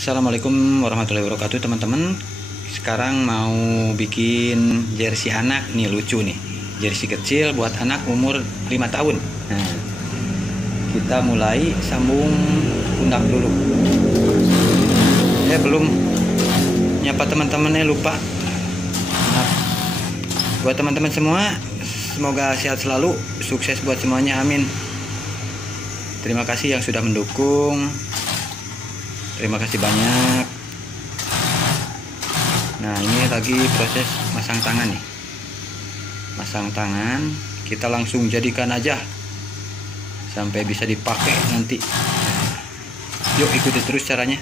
Assalamualaikum warahmatullahi wabarakatuh teman-teman. Sekarang mau bikin jersey anak nih, lucu nih. Jersey kecil buat anak umur 5 tahun. Nah, kita mulai sambung pundak dulu. Belum nyapa teman-temannya, lupa. Maaf. Buat teman-teman semua, semoga sehat selalu, sukses buat semuanya, amin. Terima kasih yang sudah mendukung. Terima kasih banyak. Nah, ini lagi proses masang tangan nih. Masang tangan, kita langsung jadikan aja sampai bisa dipakai nanti. Yuk ikuti terus caranya.